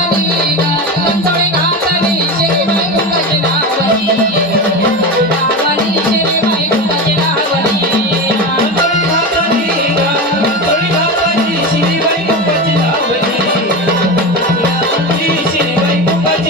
Maria.